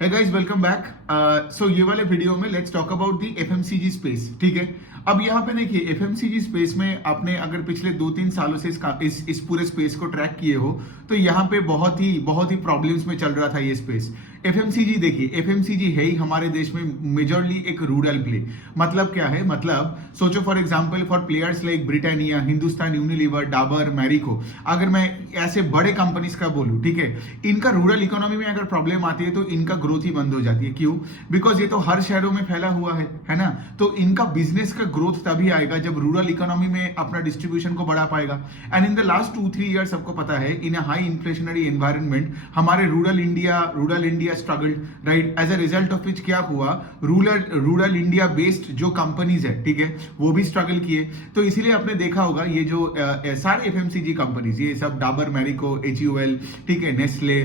Hey guys, welcome back. So ये वाले video में let's talk about the FMCG space. ठीक है, अब यहाँ पे देखिए एफएमसीजी स्पेस में आपने अगर पिछले 2-3 सालों से इस पूरे स्पेस को ट्रैक किए हो तो यहाँ पे बहुत ही प्रॉब्लम्स में चल रहा था ये स्पेस। एफएमसीजी देखिए, एफएमसीजी है ही हमारे देश में मेजरली एक रूरल प्ले। मतलब क्या है, मतलब सोचो for example for players like Britannia, Hindustan Unilever, Dabur, Marico, अगर मैं ऐसे बड़े कंपनीज का बोलूं, ठीक है, इनका रूरल इकोनॉमी में अगर प्रॉब्लम आती है तो इनका ग्रोथ ही बंद हो जाती है। क्यों? बिकॉज ये तो हर शहरों में फैला हुआ है ना। तो इनका बिजनेस का ग्रोथ तभी आएगा जब रूरल इकोनॉमी में अपना डिस्ट्रीब्यूशन को बढ़ा पाएगा। And in the last 2-3 years सबको पता है, in a high inflationary environment हमारे rural India struggled, right. As a result of which क्या हुआ, रूरल इंडिया बेस्ड जो कंपनीज है, ठीक है, वो भी स्ट्रगल किए। तो इसीलिए आपने देखा होगा ये जो सारे एफएमसीजी कंपनीज, ये सब डाबर, मैरिको, एचयूएल, ठीक है, नेस्ले,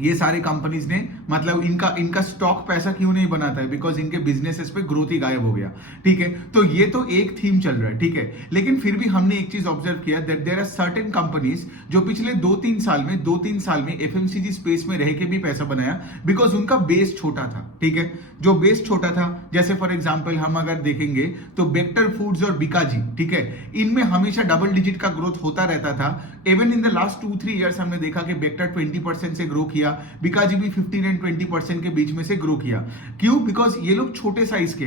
ये सारे कंपनीज ने मतलब इनका स्टॉक पैसा क्यों नहीं बनाता है? बिकॉज इनके बिजनेसेस पे ग्रोथ ही गायब हो गया। ठीक है, तो ये तो एक थीम चल रहा है, ठीक है। लेकिन फिर भी हमने एक चीज ऑब्जर्व किया that there are certain companies जो पिछले 2-3 साल में एफएमसीजी स्पेस में रह के भी पैसा बनाया, बिकॉज उनका बेस छोटा था। ठीक है, जो बेस छोटा था, जैसे फॉर एग्जाम्पल हम अगर देखेंगे तो बेक्टर फूड्स और बिकाजी, ठीक है, इनमें हमेशा डबल डिजिट का ग्रोथ होता रहता था। Even in the last 2-3 years हमने देखा कि बेक्टर 20% से ग्रो किया, बिकाजी भी 15 and 20% के बीच में से ग्रो किया। क्यों? बिकॉज ये लोग छोटे साइज के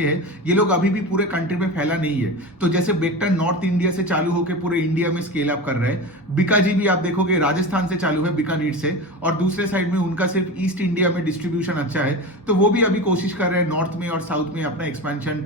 हैं, ये लोग अभी भी पूरे कंट्री में फैला नहीं है। तो जैसे बेक्टर नॉर्थ इंडिया से चालू होकर पूरे इंडिया में स्केल अप कर रहे हैं, बिकाजी भी आप देखोगे राजस्थान से चालू है, बीकानेर से, और दूसरे साइड में उनका सिर्फ ईस्ट इंडिया में डिस्ट्रीब्यूशन अच्छा है। तो वो भी अभी कोशिश कर रहे हैं नॉर्थ में और साउथ में अपना एक्सपेंशन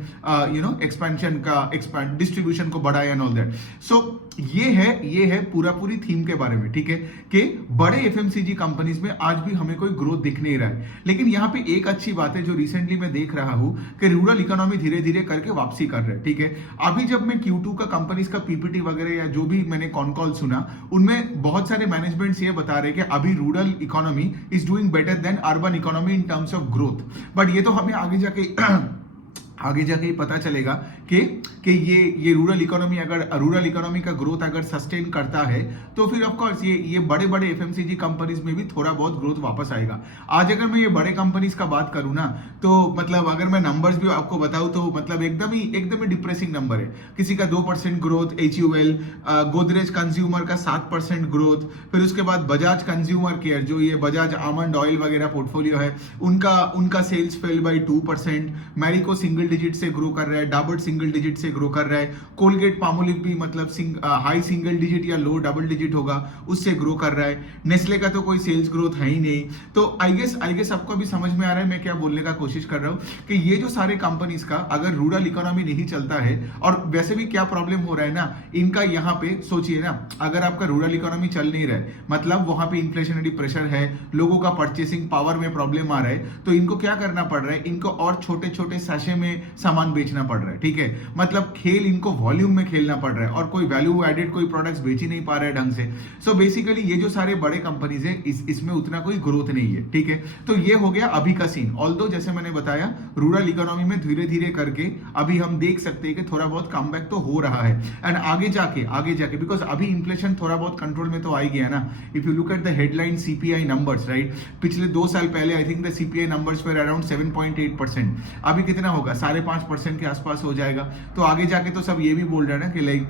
डिस्ट्रीब्यूशन को बढ़ाए एंड ऑल दैट। सो ये है पूरी थीम के बारे में, ठीक है, कि बड़े एफएमसीजी कंपनीज में आज भी हमें कोई ग्रोथ दिख नहीं रहा है। लेकिन यहाँ पे एक अच्छी बात है जो रिसेंटली मैं देख रहा हूं कि रूरल इकोनॉमी धीरे धीरे करके वापसी कर रहे हैं। ठीक है, अभी जब मैं Q2 का कंपनीज का पीपीटी वगैरह या जो भी मैंने कॉन कॉल सुना, उनमें बहुत सारे मैनेजमेंट्स ये बता रहे हैं कि अभी rural economy is doing better than urban economy in terms of growth. But ये तो हमें आगे जाके ही पता चलेगा कि ये रूरल इकोनॉमी का ग्रोथ अगर सस्टेन करता है तो फिर ऑफ कोर्स ये बड़े एफएमसीजी कंपनीज में भी थोड़ा बहुत ग्रोथ वापस आएगा। आज अगर मैं ये बड़े कंपनीज का बात करूं ना, तो मतलब अगर मैं नंबर्स भी आपको बताऊं तो मतलब एकदम ही डिप्रेसिंग नंबर है। किसी का 2% ग्रोथ, एचयूएल, गोदरेज कंज्यूमर का 7% ग्रोथ, फिर उसके बाद बजाज कंज्यूमर केयर, जो ये बजाज आमंड ऑयल वगैरह पोर्टफोलियो है, उनका sales fell by 2%, Marico single digit से ग्रो कर रहा है, डाबर सिंगल डिजिट से ग्रो कर रहा है, कोलगेट पामोलिव भी मतलब हाई सिंगल डिजिट या लो डबल डिजिट होगा उससे ग्रो कर रहा है। नेस्ले का तो कोई सेल्स ग्रोथ है ही नहीं। तो आई गेस सबको भी समझ में आ रहा है मैं क्या बोलने का कोशिश कर रहा हूं कि ये जो सारे कंपनीज का अगर रूरल इकोनॉमी नहीं चलता है, और वैसे भी क्या प्रॉब्लम हो रहा है ना इनका, यहाँ पे सोचिए ना, अगर आपका रूरल इकोनॉमी चल नहीं रहा है, मतलब वहां पे इन्फ्लेशनरी प्रेशर है, लोगों का परचेसिंग पावर में प्रॉब्लम आ रहा है, तो इनको क्या करना पड़ रहा है, इनको और छोटे छोटे सैशे में सामान बेचना पड़ रहा है। ठीक है, मतलब खेल इनको वॉल्यूम में खेलना पड़ रहा है और कोई वैल्यू एडेड कोई प्रोडक्ट्स बेच ही नहीं पा रहा है ढंग से। सो बेसिकली ये जो सारे बड़े कंपनीज है इसमें उतना कोई ग्रोथ नहीं है। ठीक है, तो ये हो गया अभी का सीन। ऑल्दो जैसे मैंने बताया रूरल इकोनॉमी में धीरे धीरे करके अभी हम देख सकते हैं कि थोड़ा बहुत कमबैक तो हो रहा है। एंड आगे जाके बिकॉज अभी इन्फ्लेशन थोड़ा बहुत कंट्रोल में तो आ ही गया ना। If you look at the headline CPI numbers, right, पिछले 2 साल पहले I think the CPI numbers were around 7.8%, अभी कितना होगा, 5.5% के आसपास हो जाएगा। तो आगे जाके तो सब ये भी बोल रहे हैं ना कि लाइक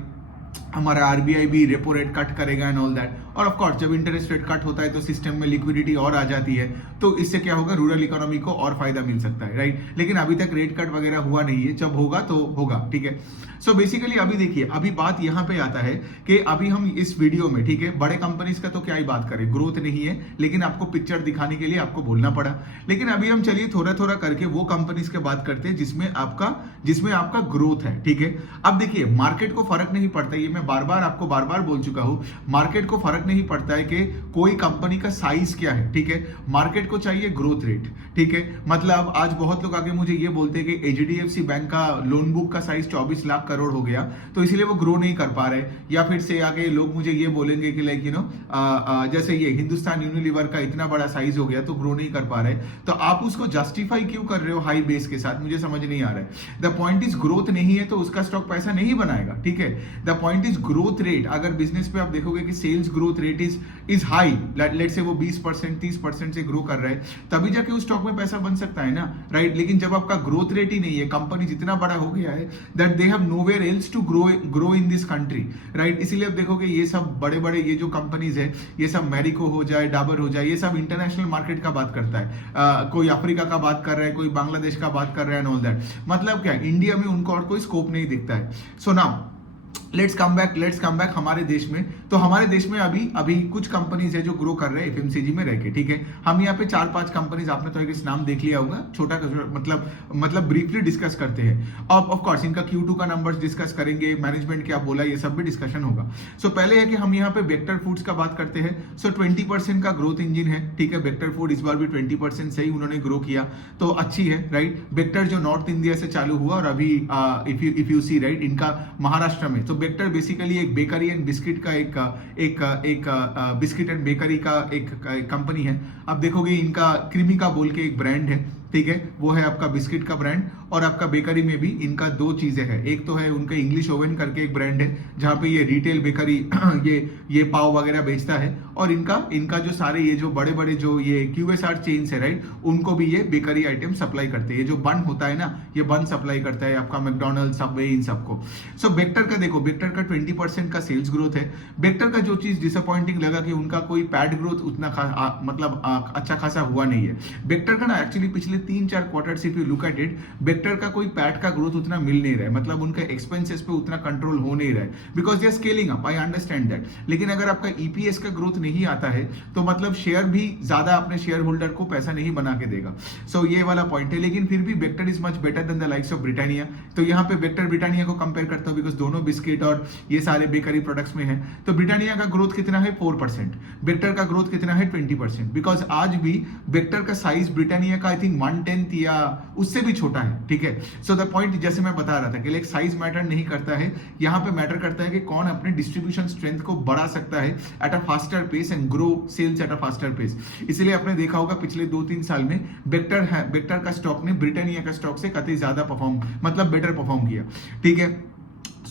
हमारा आरबीआई भी रेपो रेट कट करेगा एंड ऑल दैट। और ऑफ कोर्स जब इंटरेस्ट रेट कट होता है तो सिस्टम में लिक्विडिटी और आ जाती है, तो इससे क्या होगा, रूरल इकोनॉमी को और फायदा मिल सकता है, राइट। लेकिन अभी तक रेट कट वगैरह हुआ नहीं है, जब होगा तो होगा। ठीक है, सो बेसिकली अभी देखिए, अभी बात यहां पे आता है कि अभी हम इस वीडियो में, ठीक है, बड़े कंपनीज का तो क्या ही बात करें, ग्रोथ नहीं है, लेकिन आपको पिक्चर दिखाने के लिए आपको बोलना पड़ा। लेकिन अभी हम चलिए थोड़ा थोड़ा करके वो कंपनीज की बात करते हैं जिसमें आपका ग्रोथ है। ठीक है, अब देखिए मार्केट को फर्क नहीं पड़ता, ये मैं आपको बार बार बोल चुका हूं, मार्केट को फर्क नहीं पड़ता है कि कोई कंपनी का साइज क्या है। ठीक है, मार्केट को चाहिए ग्रोथ रेट। ठीक है, मतलब आज बहुत लोग आगे मुझे ये बोलते हैं कि एचडीएफसी बैंक का लोन बुक का साइज 24 लाख करोड़ हो गया तो इसलिए वो ग्रो नहीं कर पा रहे। या फिर से आगे लोग मुझे ये बोलेंगे कि लाइक जैसे ये हिंदुस्तान यूनिलीवर का इतना बड़ा साइज हो गया तो ग्रो नहीं कर पा रहे। तो आप उसको जस्टिफाई क्यों कर रहे हो हाई बेस के साथ, मुझे समझ नहीं आ रहा है। द पॉइंट इज ग्रोथ नहीं है तो उसका स्टॉक पैसा नहीं बनाएगा। ठीक है, the point is at least growth rate, अगर बिजनेस पे आप देखोगे कि sales growth rate is high, let say वो 20% 30% से ग्रो कर रहा है, तभी जाके उस स्टॉक में पैसा बन सकता है ना, राइट। लेकिन जब आपका ग्रोथ रेट ही नहीं है, कंपनी जितना बड़ा हो गया है that they have nowhere else to grow in this country, right. इसीलिए आप देखोगे ये सब बड़े बड़े ये जो कंपनीज है, ये सब मैरिको हो जाए, डाबर हो जाए, ये सब इंटरनेशनल मार्केट का बात करता है, कोई अफ्रीका का बात कर रहा है, कोई बांग्लादेश का बात कर रहा है, ऑल दैट। मतलब क्या, इंडिया में उनको और कोई स्कोप नहीं दिखता है। So now let's come back हमारे देश में। तो हमारे देश में अभी कुछ कंपनीज है जो ग्रो कर रहे हैं एफएमसीजी में रह के, ठीक है। हम यहाँ पे 4-5 कंपनीज, आपने तो एक नाम देख लिया होगा, छोटा मतलब ब्रीफली डिस्कस करते हैं। ऑफ कोर्स इनका Q2 का नंबर्स डिस्कस करेंगे, मैनेजमेंट क्या बोला, ये सब भी डिस्कशन होगा। सो पहले है कि हम यहाँ पे बेक्टर फूड्स का बात करते हैं। सो 20% का ग्रोथ इंजन है, ठीक है। बेक्टर फूड इस बार भी 20% से ही उन्होंने ग्रो किया, तो अच्छी है, राइट। बेक्टर जो नॉर्थ इंडिया से चालू हुआ और अभी इफ यू सी, राइट, इनका महाराष्ट्र में। तो बेक्टर बेसिकली एक बेकरी एंड बिस्किट का एक बिस्किट एंड बेकरी का एक कंपनी है। अब देखोगे इनका क्रीमिका बोल के एक ब्रांड है, ठीक है, वो है आपका बिस्किट का ब्रांड। और आपका बेकरी में भी इनका 2 चीजें हैं, एक तो है उनका इंग्लिश ओवन करके एक ब्रांड है जहां पे ये रिटेल बेकरी ये पाव वगैरह बेचता है, और इनका जो सारे ये जो बड़े बड़े जो ये QSR चेन्स है, राइट, उनको भी ये बेकरी आइटम सप्लाई करते हैं। ये जो बन होता है ना, ये बन सप्लाई करता है आपका मैकडॉनल्ड, सबवे, इन सबको। सो बेक्टर का देखो, बेक्टर का 20% का सेल्स ग्रोथ है। बेक्टर का जो चीज डिसअपॉइंटिंग लगा कि उनका कोई पैड ग्रोथ उतना मतलब अच्छा खासा हुआ नहीं है। बेक्टर का ना एक्चुअली पिछले 3-4 क्वार्टर से if you look at it, Bector का कोई पैट का ग्रोथ उतना मिल नहीं रहा है, मतलब उनका एक्सपेंसेस पे उतना कंट्रोल हो नहीं रहा है, because they are scaling up, I understand that. लेकिन अगर आपका EPS का ग्रोथ नहीं आता है तो मतलब शेयर भी ज्यादा अपने शेयर होल्डर को पैसा नहीं बना के देगा। सो ये वाला पॉइंट है। लेकिन फिर भी Bector is much better than the likes of Britannia. तो यहाँ पे बेक्टर ब्रिटानिया को कंपेयर करता हूँ, बिकॉज दोनों बिस्किट और ये सारे बेकरी प्रोडक्ट्स में है। तो ब्रिटानिया का ग्रोथ कितना है? 4%। बेक्टर का ग्रोथ कितना है? 20%। बिकॉज आज भी बेक्टर का साइज ब्रिटानिया का आई थिंक 1/10 या उससे भी छोटा है, ठीक है। सो द पॉइंट जैसे मैं बता रहा था कि लाइक साइज मैटर नहीं करता है, यहाँ पे मैटर करता है कि कौन अपने डिस्ट्रीब्यूशन स्ट्रेंथ को बढ़ा सकता है at a faster pace and grow sales at a faster pace. इसलिए आपने देखा होगा पिछले 2-3 साल में बेक्टर का स्टॉक ने ब्रिटानिया का स्टॉक से कतई ज्यादा बेटर परफॉर्म किया, ठीक है।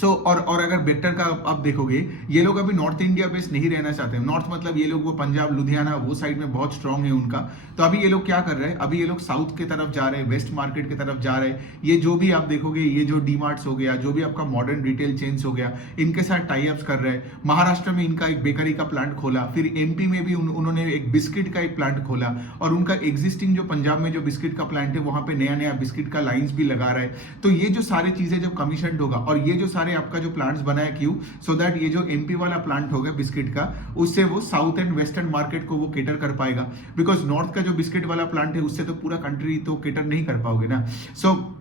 और अगर बेक्टर का आप देखोगे, ये लोग अभी नॉर्थ इंडिया बेस नहीं रहना चाहते हैं। नॉर्थ मतलब ये लोग वो पंजाब, लुधियाना, वो साइड में बहुत स्ट्रांग है उनका। तो अभी ये लोग क्या कर रहे हैं, अभी ये लोग साउथ की तरफ जा रहे हैं, वेस्ट मार्केट की तरफ जा रहे हैं। ये जो भी आप देखोगे, ये जो डीमार्ट्स हो गया, जो भी आपका मॉडर्न रिटेल चेन्स हो गया, इनके साथ टाई अप्स कर रहे हैं। महाराष्ट्र में इनका एक बेकरी का प्लांट खोला, फिर MP में भी उन्होंने एक बिस्किट का एक प्लांट खोला, और उनका एग्जिस्टिंग जो पंजाब में जो बिस्किट का प्लांट है वहां पे नया नया बिस्किट का लाइन्स भी लगा रहा है। तो ये जो सारी चीजें जब कमीशन होगा, और ये जो सारे आपका जो प्लांट्स बनाया क्यों, सो दैट ये जो MP वाला प्लांट होगा बिस्किट का, उससे वो साउथ एंड वेस्टर्न मार्केट को वो केटर कर पाएगा। बिकॉज नॉर्थ का जो बिस्किट वाला प्लांट है उससे तो पूरा कंट्री तो केटर नहीं कर पाओगे ना। सो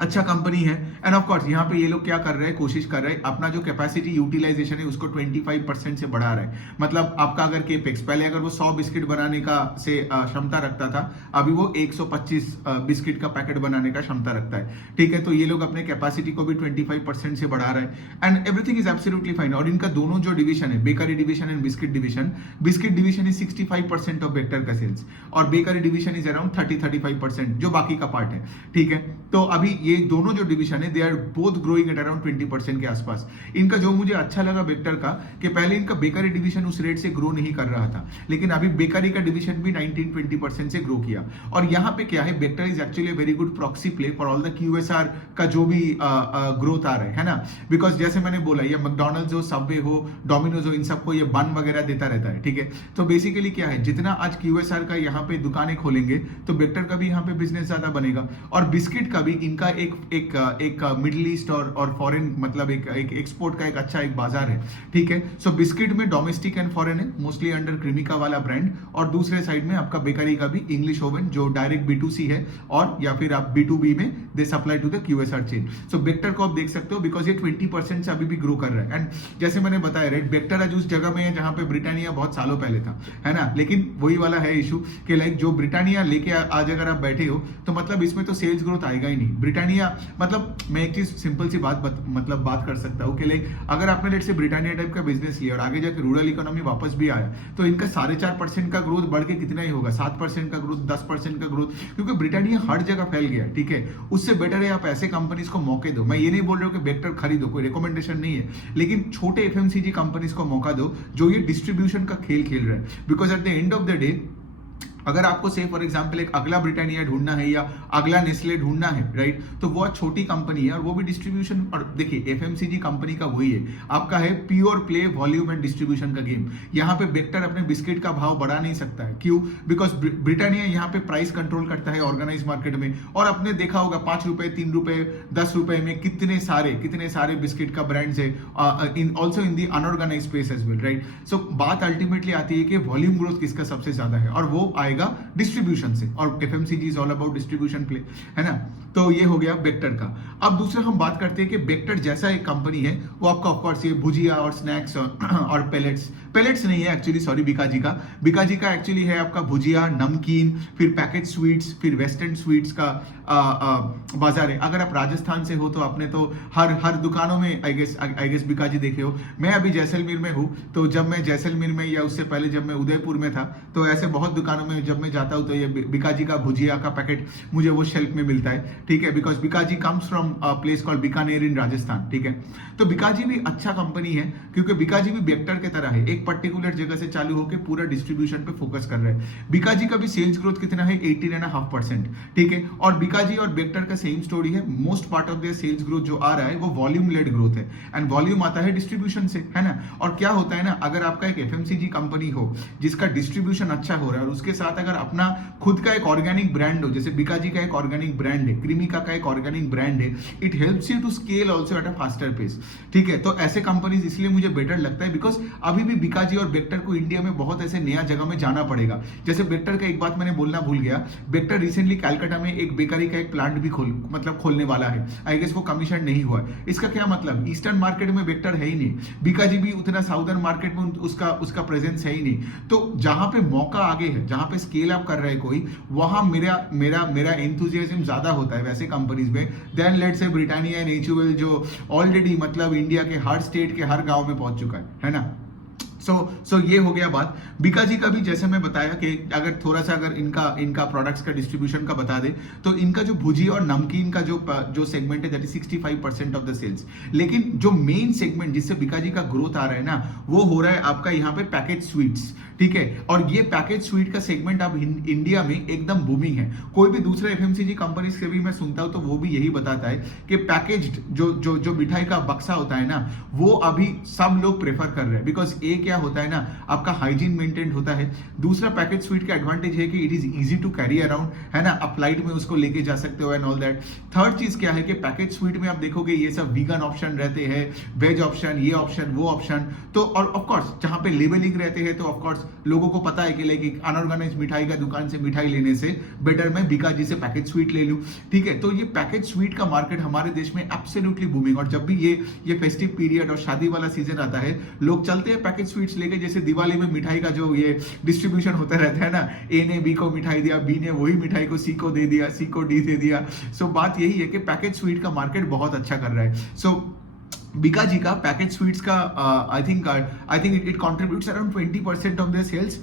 अच्छा कंपनी है। एंड ऑफ कोर्स यहाँ पे ये लोग क्या कर रहे हैं, कोशिश कर रहे हैं अपना जो कैपेसिटी यूटिलाइजेशन है उसको 25% से बढ़ा रहे हैं। मतलब आपका अगर केपेक्स पहले अगर वो 100 बिस्किट बनाने का से क्षमता रखता था, अभी वो 125 बिस्किट का पैकेट बनाने का क्षमता रखता है, ठीक है। तो ये लोग अपने कैपेसिटी को भी 25% से बढ़ा रहे हैं, and everything is absolutely fine. और इनका दोनों जो डिवीजन है, bakery division and biscuit division is 65% of Bector का सेल्स, और बेकरी डिवीजन इज अराउंड 30-35% जो बाकी का पार्ट है, ठीक है। तो अभी ये दोनों जो डिवीजन है, they are both growing at around 20% के आसपास। इनका जो मुझे अच्छा लगा बेक्टर का, कि पहले इनका बेकरी डिवीजन उस रेट से ग्रो नहीं कर रहा था, लेकिन अभी बेकरी का डिवीजन भी 19-20% से ग्रो किया। और यहाँ पे क्या है, Bector is actually very good proxy play for all the QSR का जो भी ग्रोथ आ रहा है ना। बिकॉज जैसे मैंने बोला, ये मैकडॉनल्ड्स हो, सबवे हो, डोमिनोज हो, इन सबको ये बन वगैरह देता रहता है, ठीक है। तो बेसिकली क्या है, जितना आज QSR का यहाँ पे दुकानें खोलेंगे तो बेक्टर का भी यहाँ पे बिजनेस ज्यादा बनेगा। और बिस्किट का भी इनका एक मिडिल ईस्ट और फॉरेन, मतलब एक एक्सपोर्ट का एक अच्छा एक बाजार है, ठीक है। सो बिस्किट में डोमेस्टिक एंड फॉरेन है, मोस्टली अंडर क्रीमिका वाला ब्रांड, और दूसरे साइड में आपका बेकरी का भी इंग्लिश ओवन जो डायरेक्ट B2C है, और या फिर आप B2B में they supply to the QSR chain. So Bector को आप देख सकते हो, बिकॉज ये 20% से अभी भी ग्रो कर रहा है। एंड जैसे मैंने बताया, राइट, बेक्टर आज उस जगह में है जहां पे ब्रिटानिया बहुत सालों पहले था, है ना। लेकिन वही वाला है इशू कि लाइक जो ब्रिटानिया लेके आज अगर आप बैठे हो, तो मतलब इसमें तो सेल्स ग्रोथ आएगा ही नहीं। ब्रिटानिया ब्रिटानिया, मतलब मैं एक चीज सिंपल सी मतलब बात कर सकता हूँ कि लाइक अगर आपने लेट से ब्रिटानिया टाइप का बिजनेस लिया और आगे जाके रूरल इकोनॉमी वापस भी आया तो इनका 4.5% का ग्रोथ बढ़ के कितना ही होगा, 7% का ग्रोथ, 10% का ग्रोथ, क्योंकि ब्रिटानिया हर जगह फैल गया, ठीक है। उससे बेटर है आप ऐसे कंपनीज को मौके दो। मैं ये नहीं बोल रहा हूँ कि बेक्टर खरीदो, कोई रिकमेंडेशन नहीं है, लेकिन छोटे एफएमसीजी कंपनीज को मौका दो जो ये डिस्ट्रीब्यूशन का खेल खेल रहा है। Because at the end of the day अगर आपको से फॉर एग्जांपल एक अगला ब्रिटानिया ढूंढना है या अगला नेस्ले ढूंढना है, राइट, तो वो छोटी कंपनी है और वो भी डिस्ट्रीब्यूशन, और देखिए एफएमसीजी कंपनी का वही है, आपका है pure play volume and distribution का गेम। यहाँ पे बेक्टर अपने बिस्किट का भाव बढ़ा नहीं सकता है, क्यों? बिकॉज ब्रिटानिया यहाँ पे प्राइस कंट्रोल करता है ऑर्गेनाइज मार्केट में, और आपने देखा होगा 5 रुपए, 3 रुपए, 10 रुपए में कितने सारे बिस्किट का ब्रांड्स है, also in the unorganise space as well, right. So बात अल्टीमेटली आती है कि वॉल्यूम ग्रोथ किसका सबसे ज्यादा है, और वो आएगा डिस्ट्रीब्यूशन से, और FMCG is all about distribution play, है ना। तो ये हो गया बेक्टर का। अब दूसरा हम बात करते हैं कि बेक्टर जैसा एक कंपनी है वो आपका ऑफकोर्स ये भुजिया और स्नैक्स और पेलेट्स नहीं है एक्चुअली, सॉरी, बिकाजी का एक्चुअली है आपका भुजिया, नमकीन, फिर पैकेज स्वीट्स, फिर वेस्टर्न स्वीट्स का बाजार है। अगर आप राजस्थान से हो तो आपने तो हर दुकानों में आई गेस बिकाजी देखे हो। मैं अभी जैसलमेर में हूँ, तो जब मैं जैसलमेर में या उससे पहले जब मैं उदयपुर में था तो ऐसे बहुत दुकानों में जब मैं जाता हूँ तो ये बिकाजी का भुजिया का पैकेट मुझे वो शेल्फ में मिलता है, ठीक है। Because Bikaji comes from place called Bikaner in Rajasthan, ठीक है। तो बिकाजी भी अच्छा कंपनी है क्योंकि बिकाजी भी बेक्टर के तरह है, एक पर्टिकुलर जगह से चालू होकर पूरा डिस्ट्रीब्यूशन पे फोकस कर रहा है। बिकाजी का भी सेल्स ग्रोथ कितना है, 18.5%, ठीक है। और बिकाजी और बेक्टर का सेम स्टोरी है, most part of their sales growth जो आ रहा है वो वॉल्यूम लेड ग्रोथ है, एंड वॉल्यूम आता है डिस्ट्रीब्यूशन से, है ना। और क्या होता है ना, अगर आपका एक एफएमसीजी कंपनी हो जिसका डिस्ट्रीब्यूशन अच्छा हो रहा है और उसके साथ अगर अपना खुद का एक ऑर्गेनिक ब्रांड हो, जैसे बिकाजी का एक ऑर्गेनिक ब्रांड है, क्रीमिका का एक ऑर्गेनिक ब्रांड है, it helps you to scale also at a faster pace, ठीक है। तो ऐसे कंपनीज इसलिए मुझे बेटर लगता है बिकॉज अभी भी बिकाजी और बेक्टर को इंडिया में बहुत ऐसे नया जगह में जाना पड़ेगा। जैसे बेक्टर का एक बात मैंने बोलना भूल गया, बेक्टर रिसेंटली कलकत्ता में एक बेकरी का एक प्लांट भी खोलने वाला है, आई गेस वो कमीशन नहीं हुआ है। इसका क्या मतलब, ईस्टर्न मार्केट में बेक्टर है ही नहीं, बिकाजी भी उतना साउदर्न मार्केट में उसका प्रेजेंस है ही नहीं। तो जहां पे मौका आगे है, जहां पे स्केल अप कर रहा है कोई, वहां मेरा एंथुजियाज्म ज्यादा होता है वैसे कंपनीज में then let's say Britannia and HUL जो ऑलरेडी मतलब इंडिया के हर स्टेट के हर गांव में पहुंच चुका है ना। सो ये हो गया बात। बिकाजी का भी जैसे मैं बताया कि अगर थोड़ा सा अगर इनका प्रोडक्ट्स का डिस्ट्रीब्यूशन का बता दे तो इनका जो भुजी और नमकीन का जो सेगमेंट है that is 65% of the sales. लेकिन जो मेन सेगमेंट जिससे बिकाजी का ग्रोथ आ रहा है ना, वो हो रहा है आपका यहाँ पे पैकेज स्वीट्स, ठीक है। और ये पैकेज स्वीट का सेगमेंट अब इंडिया में एकदम बूमिंग है। कोई भी दूसरे एफएमसीजी कंपनी से भी मैं सुनता हूं तो वो भी यही बताता है कि पैकेज्ड जो मिठाई का बक्सा होता है ना, वो अभी सब लोग प्रेफर कर रहे हैं। बिकॉज ए क्या होता है ना, आपका हाइजीन मेंटेन होता है। दूसरा पैकेज स्वीट का एडवांटेज है कि it is easy to carry around, है ना, आप फ्लाइट में उसको लेके जा सकते हो एंड ऑल दैट। थर्ड चीज क्या है कि पैकेज स्वीट में आप देखोगे ये सब वीगन ऑप्शन रहते हैं, वेज ऑप्शन, ये ऑप्शन, वो ऑप्शन। तो और ऑफकोर्स जहां पे लेबलिंग रहते हैं तो ऑफकोर्स लोगों को पता है कि लाइक अनऑर्गेनाइज मिठाई का दुकान से मिठाई लेने से बेटर मैं बिकाजी से पैकेज स्वीट ले लूं, ठीक है। तो ये पैकेज स्वीट का मार्केट हमारे देश में एब्सोल्युटली बूमिंग। और जब भी ये फेस्टिव पीरियड और शादी वाला सीजन आता है, लोग चलते हैं पैकेज स्वीट्स लेके। जैसे दिवाली में मिठाई का जो ये डिस्ट्रीब्यूशन होता रहता है ना, ए ने बी को मिठाई दिया, बी ने वही मिठाई को सी को दे दिया, सी को डी दे दिया। सो बात यही है कि पैकेज स्वीट का मार्केट बहुत अच्छा कर रहा है। सो बिकाजी का पैकेज स्वीट्स का I think it contributes around 20% of their sales,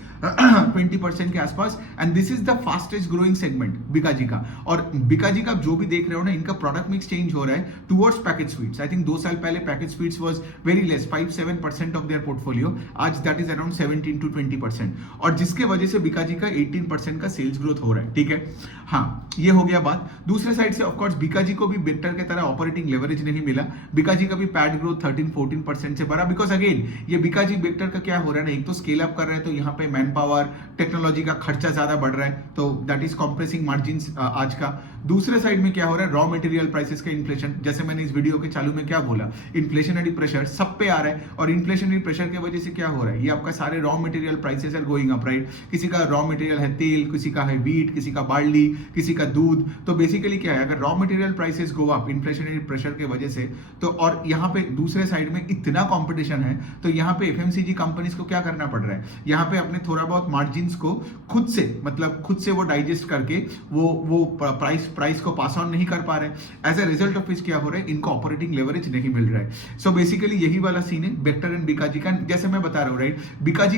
20% के आसपास, and this is the fastest growing segment Bikaji का। और बिकाजी का जो भी देख रहे हो ना, इनका प्रोडक्ट मिक्स चेंज हो रहा है towards package sweets. I think 2 साल पहले package sweets was very less, 5-7% of their portfolio, आज दैट इज अराउंड 17 to 20%, और जिसके वजह से बिकाजी का 18% का सेल्स ग्रोथ हो रहा है, ठीक है। हाँ, ये हो गया बात। दूसरे साइड से ऑफकोर्स बिकाजी को भी बेक्टर के तरह ऑपरेटिंग लेवरेज नहीं मिला। बिकाजी का भी पैड ग्रोथ 13-14% से बढ़ा, बिकॉज अगेन ये बिकाजी बेक्टर का क्या हो रहा है ना, एक तो स्केल अप कर रहा है तो यहाँ पे मैन पावर, टेक्नोलॉजी का खर्चा ज्यादा बढ़ रहा है, तो दैट इज कॉम्प्रेसिंग मार्जिन आज का। दूसरे साइड में क्या हो रहा है, रॉ मटेरियल प्राइसेस का इन्फ्लेशन। जैसे मैंने इस वीडियो के चालू में क्या बोला, इन्फ्लेशनरी प्रेशर सब पे आ रहा है, और इन्फ्लेशनरी प्रेशर की वजह से क्या हो रहा है, ये आपका सारे raw material prices are going up, right. किसी का रॉ मटेरियल है तेल, किसी का है व्हीट, किसी का बार्ली, किसी का दूध। तो बेसिकली क्या है, अगर raw material prices go up inflationary pressure की वजह से, तो और यहाँ पे दूसरे साइड में इतना कंपटीशन है, तो यहाँ पे एफएमसीजी कंपनीज को क्या करना पड़ रहा है, यहाँ पे अपने थोड़ा बहुत मार्जिन्स को खुद से मतलब खुद से वो डाइजेस्ट करके वो प्राइस को पास ऑन नहीं कर पा रहे। As a result of which क्या हो रहा है, इनको ऑपरेटिंग लेवरेज नहीं मिल रहा है। सो बेसिकली यही वाला सीन है बेक्टर एंड बिकाजी का। जैसे मैं बता रहा हूँ राइट, बिकाजी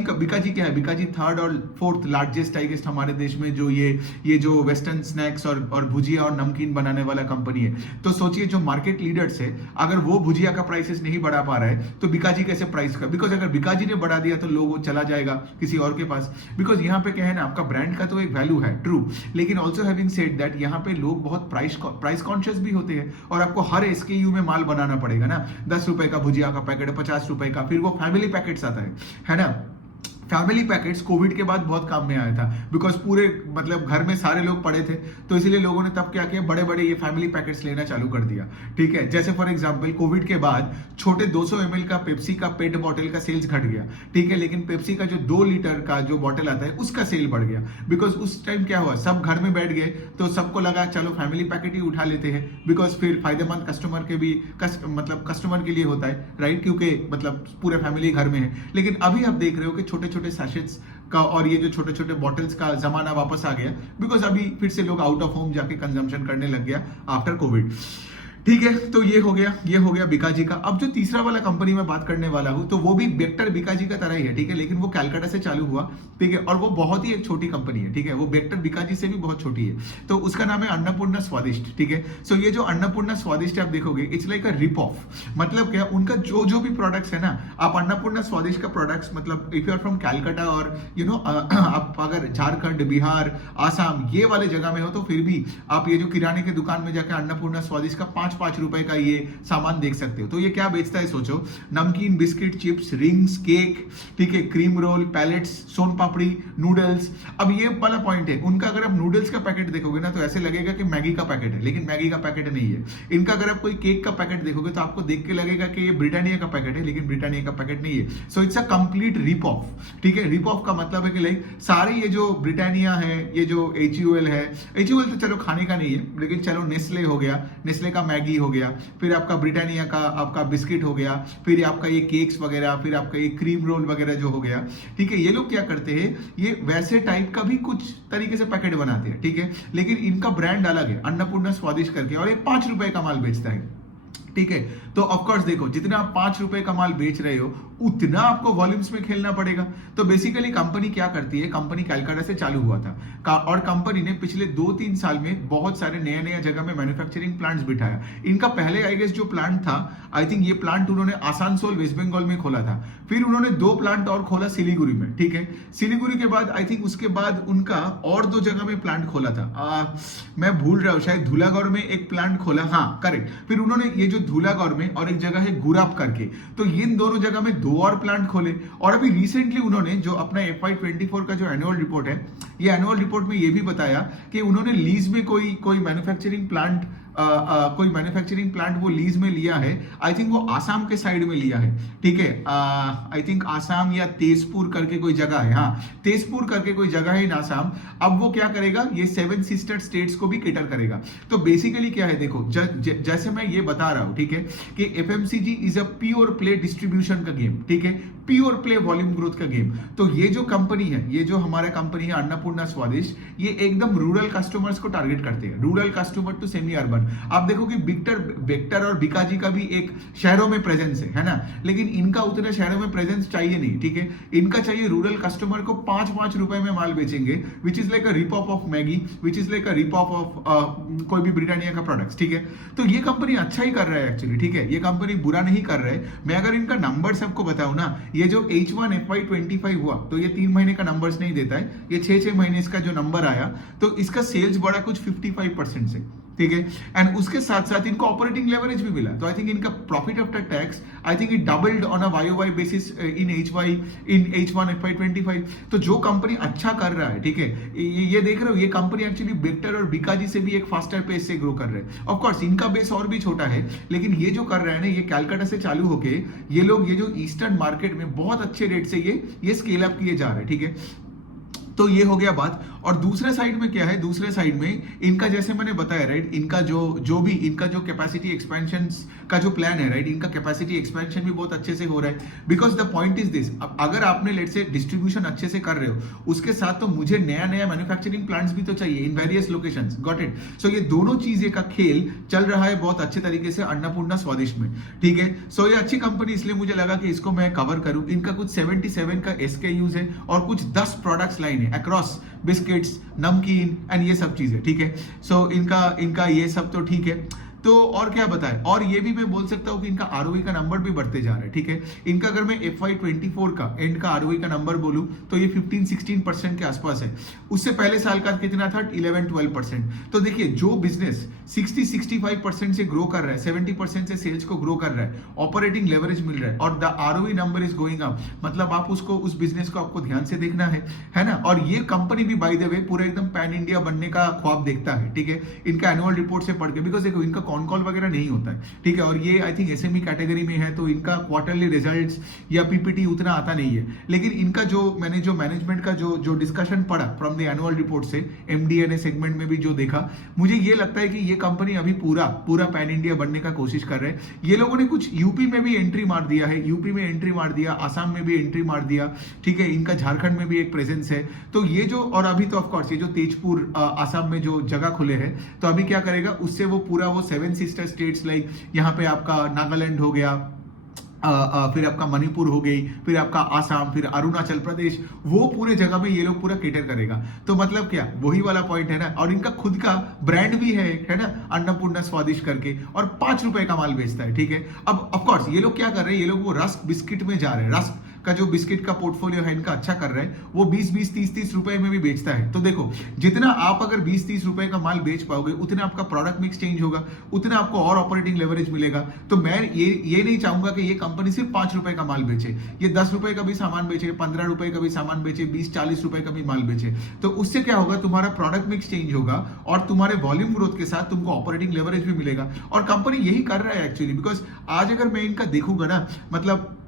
क्या है, बिकाजी थर्ड और फोर्थ लार्जेस्ट आई गेस्ट हमारे देश में जो ये जो वेस्टर्न स्नैक्स और भुजिया और नमकीन बनाने वाला कंपनी है। तो सोचिए जो मार्केट लीडर्स है, अगर वो भुजिया का प्राइसेस नहीं बढ़ा पा रहा है तो बिकाजी कैसे प्राइस का, बिकॉज अगर बिकाजी ने बढ़ा दिया तो लोग चला जाएगा किसी और के पास। बिकॉज यहाँ पे क्या है ना, आपका ब्रांड का तो एक वैल्यू है ट्रू, लेकिन ऑल्सो हैविंग सेड दैट यहाँ पे लोग बहुत प्राइस कॉन्शियस भी होते हैं और आपको हर एसकेयू में माल बनाना पड़ेगा ना। 10 रुपए का भुजिया का पैकेट है, 50 रुपए का, फिर वो फैमिली पैकेट्स आता है ना। फैमिली पैकेट्स कोविड के बाद बहुत काम में आया था, बिकॉज पूरे मतलब घर में सारे लोग पड़े थे, तो इसीलिए लोगों ने तब क्या किया, बड़े बड़े ये फैमिली पैकेट्स लेना चालू कर दिया। ठीक है, जैसे फॉर एग्जांपल कोविड के बाद छोटे 200 ml का पेप्सी का पेट बॉटल का सेल्स घट गया। ठीक है, लेकिन पेप्सी का जो 2 लीटर का जो बॉटल आता है उसका सेल बढ़ गया, बिकॉज उस टाइम क्या हुआ, सब घर में बैठ गए तो सबको लगा चलो फैमिली पैकेट ही उठा लेते हैं, बिकॉज फिर फायदेमंद कस्टमर के भी मतलब कस्टमर के लिए होता है राइट, क्योंकि मतलब पूरे फैमिली घर में है। लेकिन अभी आप देख रहे हो कि छोटे छोटे सैशेट्स का और ये जो छोटे छोटे बॉटल्स का जमाना वापस आ गया, बिकॉज अभी फिर से लोग आउट ऑफ होम जाके कंजम्पशन करने लग गया आफ्टर कोविड। ठीक है, तो ये हो गया बिकाजी का। अब जो तीसरा वाला कंपनी मैं बात करने वाला हूं, तो वो भी बेक्टर बिकाजी का तरह ही है। ठीक है, लेकिन वो कलकत्ता से चालू हुआ। ठीक है, और वो बहुत ही एक छोटी कंपनी है। ठीक है, वो बेक्टर बिकाजी से भी बहुत छोटी है, तो उसका नाम है अन्नपूर्णा स्वादिष्ट। ठीक है, सो ये जो अन्नपूर्णा स्वादिष्ट आप देखोगे, it's like a rip off. मतलब क्या, उनका जो भी प्रोडक्ट्स है ना, आप अन्नपूर्णा स्वादिष्ट का प्रोडक्ट्स मतलब if you are from Calcutta और यू नो आप अगर झारखंड, बिहार, आसाम ये वाले जगह में हो, तो फिर भी आप ये जो किराने की दुकान में जाकर अन्नपूर्णा स्वादिष्ट का 5 रुपए का ये सामान देख सकते हो। तो ये क्या बेचता है सोचो, नमकीन, बिस्किट, चिप्स, रिंग्स, केक, ठीक है, क्रीम रोल, पैलेट्स, सोन पापड़ी, नूडल्स। अब ये वाला पॉइंट है, उनका अगर आप नूडल्स का पैकेट देखोगे ना, तो ऐसे लगेगा कि मैगी का पैकेट है, लेकिन मैगी का पैकेट नहीं है। इनका अगर आप कोई केक का पैकेट देखोगे तो आपको देख के लगेगा कि ये ब्रिटानिया का पैकेट है, लेकिन ब्रिटानिया का पैकेट नहीं है। So it's a complete rip off. ठीक है, रिप ऑफ का मतलब है कि लाइक सारे ये जो ब्रिटानिया है, ये जो HUL है, HUL तो चलो खाने का नहीं है, लेकिन चलो नेस्ले हो गया, नेस्ले का मैगी हो गया, फिर आपका ब्रिटानिया का आपका बिस्किट हो गया, फिर आपका ये केक्स वगैरह, फिर आपका ये क्रीम रोल वगैरह जो हो गया। ठीक है, ये लोग क्या करते हैं, ये वैसे टाइप का भी कुछ तरीके से पैकेट बनाते हैं। ठीक है, लेकिन इनका ब्रांड अलग है, अन्नपूर्णा स्वादिष्ट करके, और ये 5 रुपए का माल बेचता है। ठीक है, तो ऑफकोर्स देखो, जितना आप 5 रुपए का माल बेच रहे हो उतना आपको वॉल्यूम्स में खेलना पड़ेगा। तो बेसिकली कंपनी क्या करती है, कंपनी कलकत्ता से चालू हुआ था और कंपनी ने पिछले 2-3 साल में बहुत सारे नया जगह में मैन्युफैक्चरिंग प्लांट्स बिठाया। इनका पहले आई गेस जो प्लांट था, आई थिंक ये प्लांट उन्होंने आसानसोल वेस्ट बंगाल में खोला था, फिर उन्होंने 2 प्लांट और खोला सिलीगुड़ी में। ठीक है, सिलीगुड़ी के बाद आई थिंक उसके बाद उनका और 2 जगह में प्लांट खोला था, मैं भूल रहा हूँ, शायद धुलागौर में एक प्लांट खोला, हाँ करेक्ट। फिर उन्होंने ये जो धुलागौर में और एक जगह है गुराप करके, तो इन दोनों जगह में 2 और प्लांट खोले। और अभी रिसेंटली उन्होंने जो अपना FY24 का जो एनुअल रिपोर्ट है, ये एनुअल रिपोर्ट में ये भी बताया कि उन्होंने लीज में कोई मैन्युफैक्चरिंग प्लांट वो लीज में लिया है। आई थिंक वो आसाम के साइड में लिया है। ठीक है, आई थिंक आसाम या तेजपुर करके कोई जगह है, हाँ तेजपुर करके कोई जगह है इन आसाम। अब वो क्या करेगा, ये 7 सिस्टर स्टेट्स को भी केटर करेगा। तो बेसिकली क्या है देखो, जैसे मैं ये बता रहा हूं, ठीक है, कि FMCG is a pure play distribution का गेम। ठीक है, प्योर प्ले वॉल्यूम ग्रोथ का गेम। तो ये जो कंपनी है, ये जो हमारा कंपनी है अन्नपूर्णा स्वादिष्ट, ये एकदम रूरल कस्टमर्स को टारगेट करते हैं, rural customer to semi urban. आप देखो कि बेक्टर और बिकाजी का भी एक शहरों में प्रेजेंस है ना, लेकिन इनका उतना शहरों में प्रेजेंस चाहिए नहीं। ठीक है, इनका चाहिए रूरल कस्टमर को 5-5 रुपए में माल बेचेंगे, which is like a rip off Maggi, which is like a rip off कोई भी ब्रिटानिया का प्रोडक्ट्स। ठीक है, तो ये कंपनी अच्छा ही कर रहा है एक्चुअली। ठीक है, ये कंपनी बुरा नहीं कर रहा है। मैं अगर इनका नंबर सबको बताऊं ना, ये जो H1 FY25 हुआ, तो ये 3 महीने का नंबर्स नहीं देता है, ये 6-6 महीने इसका जो नंबर आया, तो इसका सेल्स बढ़ा कुछ 55% से। ठीक है, एंड उसके साथ साथ इनको ऑपरेटिंग लेवरेज भी मिला। तो आई थिंक इनका profit after tax, I think it doubled on a YOY basis in H1 FY25। तो जो कंपनी अच्छा कर रहा है, ठीक है, ये देख रहे हो, ये कंपनी एक्चुअली बेक्टर और बिकाजी से भी एक फास्टर पेस से ग्रो कर रहे हैं। ऑफ कोर्स इनका बेस और भी छोटा है, लेकिन ये जो कर रहे हैं ना, ये कलकत्ता से चालू होके ये लोग ये जो ईस्टर्न मार्केट में बहुत अच्छे रेट से ये स्केल अप किए जा रहे हैं। ठीक है, तो ये हो गया बात। और दूसरे साइड में क्या है, दूसरे साइड में इनका जैसे मैंने बताया राइट, इनका इनका जो कैपेसिटी एक्सपेंशन का जो प्लान है राइट, इनका कैपेसिटी एक्सपेंशन भी बहुत अच्छे से हो रहा है। Because the point is this, अगर आपने लेट से डिस्ट्रीब्यूशन अच्छे से कर रहे हो, उसके साथ तो मुझे नया नया मैन्युफैक्चरिंग प्लांट्स भी तो चाहिए in various locations, got it. So ये दोनों चीजें का खेल चल रहा है बहुत अच्छे तरीके से अन्नपूर्णा स्वादिष्ट में, ठीक है। सो ये अच्छी कंपनी इसलिए मुझे लगा कि इसको मैं कवर करूं। इनका कुछ 77 का SKUs है और कुछ 10 प्रोडक्ट्स लाइन है अक्रॉस बिस्किट्स, नमकीन एंड ये सब चीजें, ठीक है। सो इनका ये सब तो ठीक है। तो और क्या बताएं, और ये भी मैं बोल सकता हूं कि इनका ROE का नंबर भी बढ़ते जा रहा है, ठीक है। इनका अगर मैं FY24 का एंड का ROE का नंबर बोलूं तो ये 15-16% के आसपास है। उससे पहले साल का कितना था, 11-12%। तो देखिए जो बिजनेस 60-65% से ग्रो कर रहा है, 70% से सेल्स को ग्रो कर रहा है, ऑपरेटिंग लेवरेज मिल रहा है और the ROE number is going up, मतलब आप उसको, उस बिजनेस को आपको ध्यान से देखना है ना। और ये कंपनी भी बाय द वे पूरा एकदम पैन इंडिया बनने का ख्वाब देखता है, ठीक है, इनका एनुअल रिपोर्ट से पढ़ के। बिकॉज देखो इनका ऑन कॉल वगैरह नहीं होता है, ठीक है, और ये आई थिंक SME कैटेगरी में है, तो इनका क्वार्टरली रिजल्ट्स या PPT उतना आता नहीं है। लेकिन इनका मैंने जो मैनेजमेंट का जो डिस्कशन पढ़ा फ्रॉम द एनुअल रिपोर्ट से, MD&A सेगमेंट में भी जो देखा, मुझे ये लगता है कि ये कंपनी अभी पूरा पैन इंडिया बनने का कोशिश कर रहे हैं। ये लोगों ने कुछ यूपी में भी एंट्री मार दिया है, यूपी में एंट्री मार दिया, आसाम में भी एंट्री मार दिया, ठीक है, इनका झारखंड में भी एक प्रेजेंस है। तो ये जो, और अभी तो ऑफकोर्स ये जो तेजपुर आसाम में जो जगह खुले हैं, तो अभी क्या करेगा, उससे वो पूरा वो 7 सिस्टर स्टेट्स लाइक यहाँ पे आपका नागालैंड हो गया, फिर आपका मणिपुर हो गई, फिर आपका आसाम, फिर अरुणाचल प्रदेश, वो पूरे जगह में ये लोग पूरा केटर करेगा। तो मतलब क्या, वही वाला पॉइंट है ना। और इनका खुद का ब्रांड भी है ना, अन्नपूर्णा स्वादिष्ट करके, और 5 रुपए का माल बेचता है, ठीक है। अब ऑफ कोर्स ये लोग क्या कर रहे हैं, ये लोग वो रस्क बिस्किट में जा रहे हैं, रस्क का जो बिस्किट का पोर्टफोलियो है इनका अच्छा कर रहा है, वो 20-20, 30-30 रुपए में भी बेचता है। तो देखो जितना आप अगर 20-30 रुपए का माल बेच पाओगे, उतना आपका प्रोडक्ट मिक्स चेंज होगा, उतना आपको और ऑपरेटिंग लेवरेज मिलेगा। तो मैं ये नहीं चाहूंगा कि ये कंपनी सिर्फ 5 रुपए का माल बेचे, ये 10 रुपए का भी सामान बेचे, 15 रुपए का भी सामान बेचे, 20-40 रुपए का भी माल बेचे। तो उससे क्या होगा, तुम्हारा प्रोडक्ट मिक्स चेंज होगा और तुम्हारे वॉल्यूम ग्रोथ के साथ तुमको ऑपरेटिंग लेवरेज भी मिलेगा। और कंपनी यही कर रहा है एक्चुअली। बिकॉज आज अगर मैं इनका देखूंगा ना, मतलब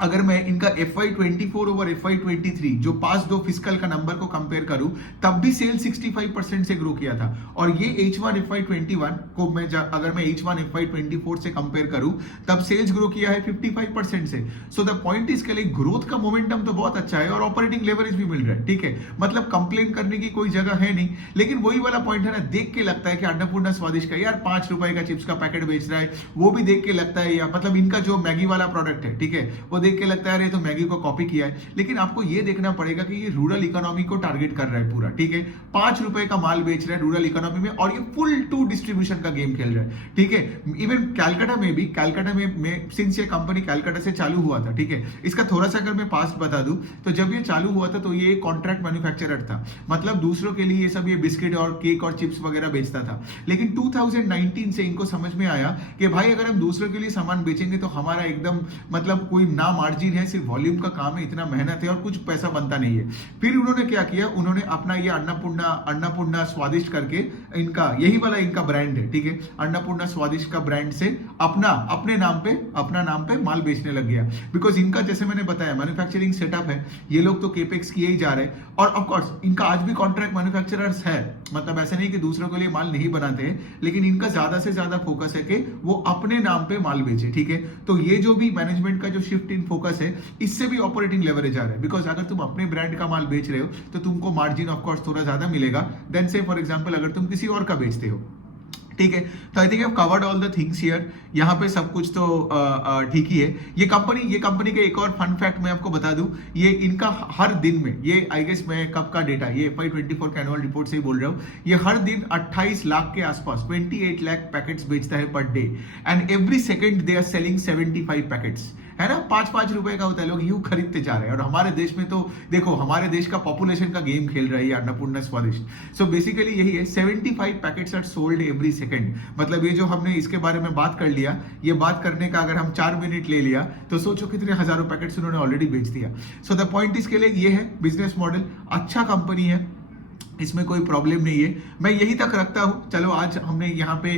अगर मैं इनका FY24 ओवर FY23 जो पास 2 फिस्कल का नंबर को कंपेयर करूं, तब भी सेल 65% से ग्रो किया था। और ये H1 FY21 को मैं अगर मैं H1 FY24 से कंपेयर करूं, तब सेल्स ग्रो किया है 55% से। सो द पॉइंट इसके लिए ग्रोथ का मोमेंटम तो बहुत अच्छा है और ऑपरेटिंग लेवरेज भी मिल रहा है, ठीक है। मतलब कंप्लेन करने की कोई जगह है नहीं। लेकिन वही वाला पॉइंट है ना, देख के लगता है कि अन्नपूर्णा स्वादिष्ट का यार 5 रुपए का चिप्स का पैकेट बेच रहा है, वो भी देख के लगता है, या मतलब इनका जो मैगी वाला प्रोडक्ट है, ठीक है, वो के लगता है तो मैगी को कॉपी किया है। लेकिन आपको ये देखना पड़ेगा कि ये रूरल इकोनॉमी को टारगेट कर रहा है पूरा, ठीक है। 5 रुपए का माल बेच रहा है रूरल इकोनॉमी में, और ये फुल टू डिस्ट्रीब्यूशन का गेम खेल रहा है, ठीक है। इवन कैलकाटा में सिंस ये कंपनी कैलकाटा से चालू हुआ था, ठीक है। इसका थोड़ा सा अगर मैं पास्ट बता दूं, तो जब ये चालू हुआ था तो ये एक कॉन्ट्रैक्ट मैन्युफैक्चरर था, मतलब दूसरों के लिए ये सब ये बिस्किट और केक और चिप्स वगैरह बेचता था। लेकिन 2019 से इनको समझ में आया कि भाई अगर हम दूसरों के लिए सामान बेचेंगे तो हमारा एकदम मतलब कोई ना मार्जिन है, सिर्फ वॉल्यूम का काम है, इतना मेहनत है और कुछ पैसा बनता नहीं है। फिर उन्होंने क्या किया, उन्होंने अपना ये अन्नपूर्णा स्वादिष्ट करके, इनका यही वाला इनका ब्रांड है, ठीक है, अन्नपूर्णा स्वादिष्ट का ब्रांड से अपने नाम पे माल बेचने लग गया। बिकॉज इनका जैसे मैंने बताया मैन्युफैक्चरिंग सेटअप है, ये लोग तो केपेक्स किए ही जा रहे हैं। और ऑफ कोर्स इनका आज भी कॉन्ट्रैक्ट मैन्युफैक्चरर्स है, मतलब ऐसा नहीं कि दूसरों के लिए माल नहीं बनाते हैं, लेकिन इनका ज्यादा से ज्यादा फोकस है कि वो अपने नाम पे माल बेचे, ठीक है। तो ये जो भी मैनेजमेंट का जो शिफ्ट इन फोकस है, इससे भी ऑपरेटिंग लेवरेज आ रहा है। बिकॉज अगर तुम अपने ब्रांड का माल बेच रहे हो तो तुमको मार्जिन ऑफ कोर्स थोड़ा ज्यादा मिलेगा देन से फॉर एग्जांपल अगर तुम किसी और का बेचते हो, ठीक है। तो I think I covered all the things here, यहाँ पे सब कुछ तो ठीक ही है। ये कंपनी के एक और फन फैक्ट मैं आपको बता दूं, ये इनका हर दिन में, ये आई गेस मैं कब का डेटा, ये FY24 का एनुअल रिपोर्ट से ही बोल रहा हूँ, ये हर दिन 28 लाख के आसपास 28 लाख पैकेट्स बेचता है per day, and every second they are selling 75 packets, है ना। 5-5 रुपए का होता है, लोग यूं खरीदते जा रहे हैं। और हमारे देश में तो देखो, हमारे देश का पॉपुलेशन का गेम खेल रहा है ये अन्नपूर्णा स्वादिष्ट। सो बेसिकली यही है, 75 packets are sold every second. मतलब ये जो हमने इसके बारे में बात कर लिया, ये बात करने का अगर हम 4 मिनट ले लिया तो सोचो कितने हजारों पैकेट्स उन्होंने ऑलरेडी बेच दिया। सो द पॉइंट इसके लिए ये है, बिजनेस मॉडल अच्छा कंपनी है, इसमें कोई प्रॉब्लम नहीं है, मैं यही तक रखता हूं। चलो आज हमने यहाँ पे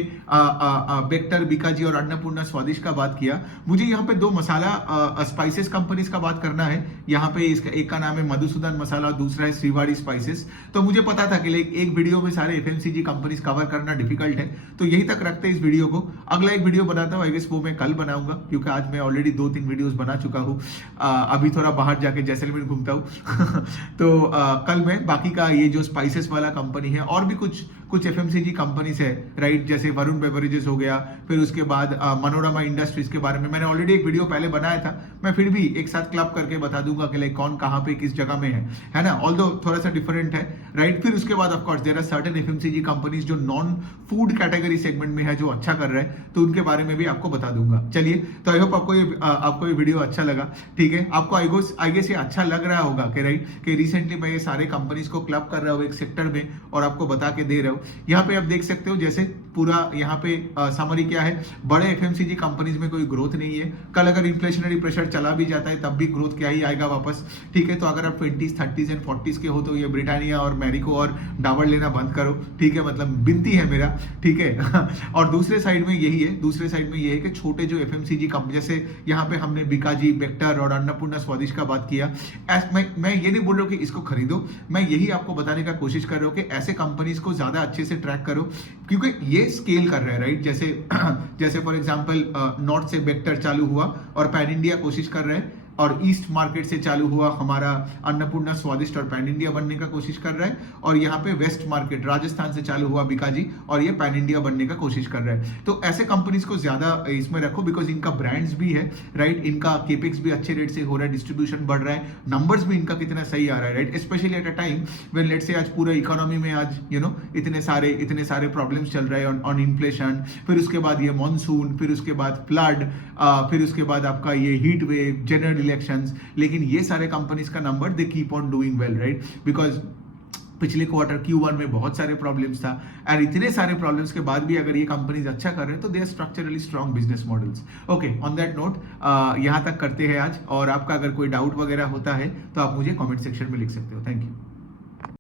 बेक्टर, बिकाजी और अन्नपूर्णा स्वादिष्ट का बात किया। मुझे यहाँ पे दो मसाला स्पाइसेस कंपनीज का बात करना है। यहाँ पे इसका एक का नाम है मधुसूदन मसाला, दूसरा है श्रीवाड़ी स्पाइसेस। तो मुझे पता था कि एक वीडियो में सारे एफएमसीजी कंपनीज कवर करना डिफिकल्ट है, तो यही तक रखते हैं इस वीडियो को। अगला एक वीडियो बनाता हूँ, आई गेस वो मैं कल बनाऊंगा, क्योंकि आज मैं ऑलरेडी 2-3 वीडियोस बना चुका हूँ। अभी थोड़ा बाहर जाके जैसलमेर घूमता हूँ तो कल मैं बाकी का ये जो स्पाइसेस वाला कंपनी है, और भी कुछ एफएमसीजी कंपनीज है, राइट, जैसे वरुण बेवरेजेस हो गया, फिर उसके बाद मनोरमा इंडस्ट्रीज के बारे में मैंने ऑलरेडी एक वीडियो पहले बनाया था। मैं फिर भी एक साथ क्लब करके बता दूंगा कि लाइक कौन कहां पे किस जगह में है ना, ऑल्दो थोड़ा सा डिफरेंट है, राइट। फिर उसके बाद of course there are certain FMCG companies जो नॉन फूड कैटेगरी सेगमेंट में है, जो अच्छा कर रहे हैं, तो उनके बारे में भी आपको बता दूंगा। चलिए, तो आई होप आपको ये वीडियो अच्छा लगा, ठीक है। आपको आई गेस ये अच्छा लग रहा होगा कि राइट, कि रिसेंटली मैं ये सारे कंपनीज को क्लब कर रहा हूँ एक सेक्टर में और आपको बता के दे रहा हूँ। यहाँ पे आप देख सकते हो जैसे पूरा यहाँ पे समरी क्या है, बड़े एफएमसीजी कंपनीज में कोई ग्रोथ नहीं है। कल अगर इन्फ्लेशनरी प्रेशर चला भी जाता है तब भी ग्रोथ क्या ही आएगा वापस, ठीक है। तो अगर आप 20s, 30s एंड 40s के हो तो ये ब्रिटानिया और मैरिको और डाबर लेना बंद करो, ठीक है, मतलब बिनती है मेरा, ठीक है और दूसरे साइड में यही है, दूसरे साइड में ये है कि छोटे जो एफएमसीजी कंपनी, जैसे यहाँ पे हमने बिकाजी, बेक्टर और अन्नपूर्णा स्वादिष्ट का बात किया। मैं ये नहीं बोल रहा हूँ कि इसको खरीदो, मैं यही आपको बताने का कोशिश कर रहा हूँ कि ऐसे कंपनीज को ज्यादा अच्छे से ट्रैक करो, क्योंकि ये स्केल कर रहे हैं, राइट। जैसे फॉर एग्जांपल नॉर्थ से बेक्टर चालू हुआ और पैन इंडिया कोशिश कर रहे हैं, और ईस्ट मार्केट से चालू हुआ हमारा अन्नपूर्णा स्वादिष्ट और पैन इंडिया बनने का कोशिश कर रहा है, और यहाँ पे वेस्ट मार्केट राजस्थान से चालू हुआ बिकाजी और ये पैन इंडिया बनने का कोशिश कर रहा है। तो ऐसे कंपनीज को ज्यादा इसमें रखो, बिकॉज इनका ब्रांड्स भी है, राइट, इनका केपेक्स भी अच्छे रेट से हो रहा है, डिस्ट्रीब्यूशन बढ़ रहा है, नंबर्स भी इनका कितना सही आ रहा है, right, specially at a time when let's say आज पूरा इकोनॉमी में आज इतने सारे प्रॉब्लम्स चल रहे हैं ऑन इन्फ्लेशन, फिर उसके बाद ये मॉनसून, फिर उसके बाद फ्लड, फिर उसके बाद आपका ये हीट वेव, जनरल इलेक्शंस, लेकिन ये सारे कंपनीज का number they keep on doing well, right, because पिछले क्वार्टर Q1 में बहुत सारे प्रॉब्लम्स था, और इतने सारे प्रॉब्लम्स के बाद भी अगर ये कंपनीज अच्छा कर रहे हैं तो they are structurally strong business models. Okay, on that note यहां तक करते हैं आज, और आपका अगर कोई डाउट वगैरह होता है तो आप मुझे कमेंट सेक्शन में लिख सकते हो। Thank you.